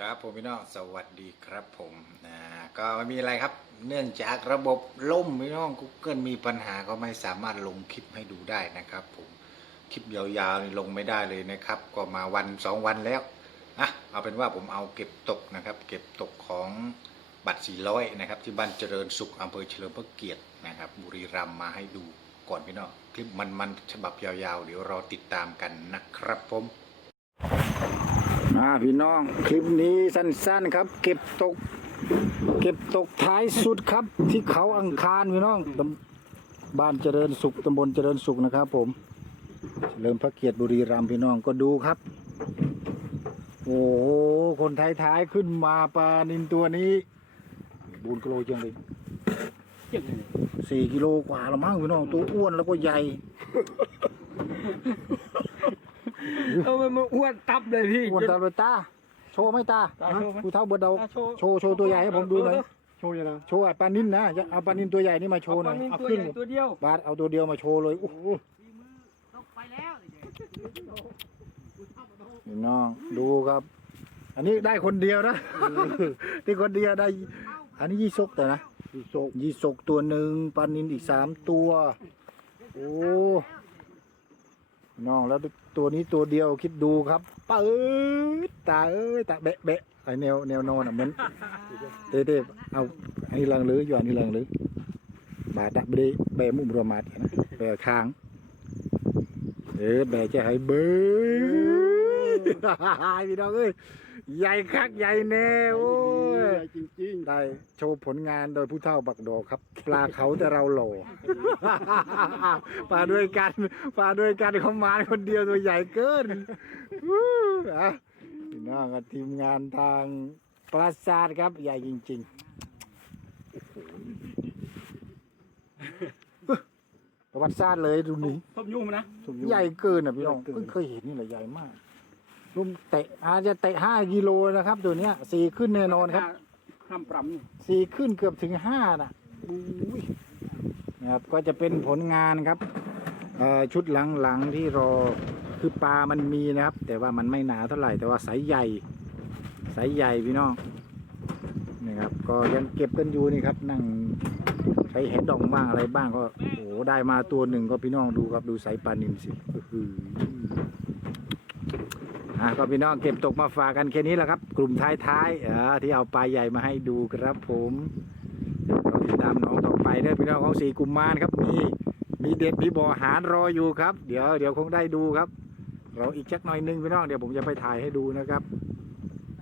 ครับผมพี่น้องสวัสดีครับผมนะก็ไม่มีอะไรครับ เนื่องจากระบบล่มพี่น้อง Google มีปัญหาก็ไม่สามารถลงคลิปให้ดูได้นะครับผมคลิปยาวๆนี่ลงไม่ได้เลยนะครับ ก็มาวันสองวันแล้วอะเอาเป็นว่าผมเอาเก็บตกนะครับ เก็บตกของบัตร400นะครับ ที่บ้านเจริญสุขอำเภอเฉลิมพระเกียรตินะครับ บุรีรัมย์มาให้ดูก่อนพี่น้องคลิปมันๆฉบับยาวๆ เดี๋ยวรอติดตามกันนะครับผม อ่าพี่น้องคลิปนี้สั้นๆครับ เก็บตก เก็บตกท้ายสุดครับ ที่เขาอังคารพี่น้องตำบ้านเจริญสุขตำบลเจริญสุขนะครับ ผมเฉลิมพระเกียรติบุรีรัมย์พี่น้องก็ดูครับ โอ้โหคนท้ายๆขึ้นมาปลานินตัวนี้ บูนกิโลจังเลยสี่กิโลกว่าละมั้งพี่น้องตัวอ้วนแล้วก็ใหญ่ เออมันมาอ้วนตับเลยพี่ อ้วนตาเลยตา โชว์ไหมตาตาโชว์ไหมผู้เท่าเบิดเดาตาโชว์ โชว์โชว์ตัวใหญ่ให้ผมดูหน่อยโชว์ยังไงโชว์ไอ้ปลานิ่นนะจะเอาปลานิ่นตัวใหญ่นี่มาโชว์หน่อยเอาเอาตัวขึ้นใหญ่ตัวเดียวบาสเอาตัวเดียวมาโชว์เลยโอ้โหนี่น้องดูครับ อันนี้ได้คนเดียวนะที่คนเดียวได้ อันนี้ยี่สกแต่นะ ยี่สกยี่สกตัวหนึ่งปลานิ่นอีกสามตัว โอ้ น้องแล้วตัวนี้ตัวเดียวคิดดูครับปื๊ดตาเอ้ยตาเบะเบะไอแนวแนวนอนอะเหมือนเต้เต้เอาอันนี้ลังลืออยู่อันนี้ลังลือบาดะเบะเบะมุมรวมาดนะเบะค้างเออเบะจะให้เบ้อพี่น้องเอ้ยใหญ่คักใหญ่แน่โอ้ ยจริงได้โชว์ผลงานโดยผู้เท่าบักดอกครับ ปลาเขาแต่เราหล่อปลาด้วยกันปลาด้วยกันเขามาคนเดียวตัวใหญ่เกินวู้อะพี่น้องกับทีมงานทางปราสาทครับ ใหญ่จริงๆประวัติศาสตร์เลยดูนี้ๆต้มยุ่งนะ ใหญ่เกินอะพี่น้องเพิ่งเคยเห็นนี่แหละใหญ่มาก รุมเตะอาจจะเตะห้ากิโลนะครับ ตัวเนี้ยสี่ขึ้นแน่นอนครับห้ามปรำนี่สี่ขึ้นเกือบถึงห้าน่ะอุ้ยนะครับก็จะเป็นผลงานครับเอ่อชุดหลังๆที่รอคือปลามันมีนะครับ แต่ว่ามันไม่หนาเท่าไหร่แต่ว่าไซส์ใหญ่ไซส์ใหญ่พี่น้องนี่ครับ ก็ยังเก็บกันอยู่นี่ครับ นั่งใช้เห็ดดองบ้างอะไรบ้างก็โอ้โหได้มาตัวหนึ่งก็พี่น้องดูครับดูไซส์ปลานินสิ อะก็พี่น้องเก็บตกมาฝากกันแค่นี้แหละครับ กลุ่มท้ายๆอ่าที่เอาปลาใหญ่มาให้ดูครับผมเราติดตามน้องต่อไปเด้อพี่น้องของสีกุมมารครับมีมีเด็ดมีบ่อหารรออยู่ครับ เดี๋ยวเดี๋ยวคงได้ดูครับ เราอีกชักหน่อยหนึงพี่น้องเดี๋ยวผมจะไปถ่ายให้ดูนะครับ